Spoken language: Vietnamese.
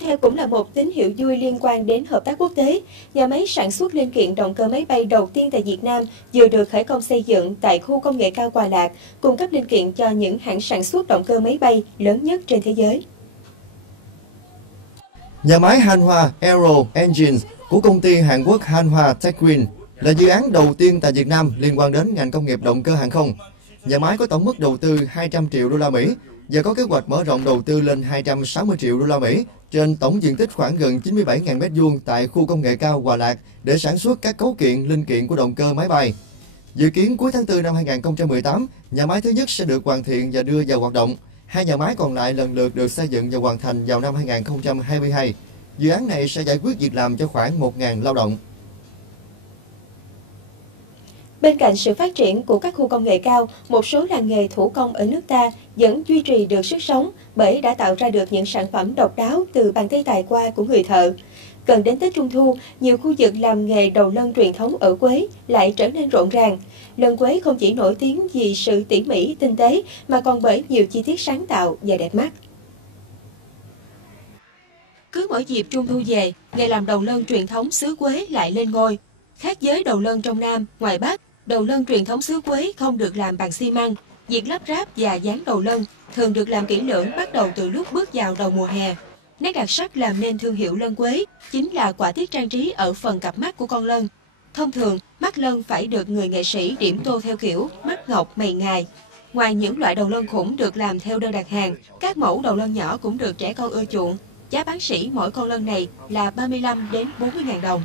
theo cũng là một tín hiệu vui liên quan đến hợp tác quốc tế. Nhà máy sản xuất linh kiện động cơ máy bay đầu tiên tại Việt Nam vừa được khởi công xây dựng tại khu công nghệ cao Hòa Lạc, cung cấp linh kiện cho những hãng sản xuất động cơ máy bay lớn nhất trên thế giới. Nhà máy Hanwha Aero Engines của công ty Hàn Quốc Hanwha Techwin là dự án đầu tiên tại Việt Nam liên quan đến ngành công nghiệp động cơ hàng không. Nhà máy có tổng mức đầu tư 200 triệu đô la Mỹ và có kế hoạch mở rộng đầu tư lên 260 triệu đô la Mỹ trên tổng diện tích khoảng gần 97.000 m2 tại khu công nghệ cao Hòa Lạc để sản xuất các cấu kiện, linh kiện của động cơ máy bay. Dự kiến cuối tháng 4 năm 2018, nhà máy thứ nhất sẽ được hoàn thiện và đưa vào hoạt động. Hai nhà máy còn lại lần lượt được xây dựng và hoàn thành vào năm 2022. Dự án này sẽ giải quyết việc làm cho khoảng 1.000 lao động. Bên cạnh sự phát triển của các khu công nghệ cao, một số làng nghề thủ công ở nước ta vẫn duy trì được sức sống bởi đã tạo ra được những sản phẩm độc đáo từ bàn tay tài hoa của người thợ. Gần đến Tết Trung Thu, nhiều khu vực làm nghề đầu lân truyền thống ở Quế lại trở nên rộn ràng. Lân Quế không chỉ nổi tiếng vì sự tỉ mỉ, tinh tế mà còn bởi nhiều chi tiết sáng tạo và đẹp mắt. Cứ mỗi dịp Trung Thu về, nghề làm đầu lân truyền thống xứ Quế lại lên ngôi. Khác với đầu lân trong Nam, ngoài Bắc, đầu lân truyền thống xứ Quế không được làm bằng xi măng. Việc lắp ráp và dán đầu lân thường được làm kỹ lưỡng bắt đầu từ lúc bước vào đầu mùa hè. Nét đặc sắc làm nên thương hiệu lân Quế chính là họa tiết trang trí ở phần cặp mắt của con lân. Thông thường, mắt lân phải được người nghệ sĩ điểm tô theo kiểu mắt ngọc mày ngài. Ngoài những loại đầu lân khủng được làm theo đơn đặt hàng, các mẫu đầu lân nhỏ cũng được trẻ con ưa chuộng. Giá bán sỉ mỗi con lân này là 35 đến 40.000 đồng.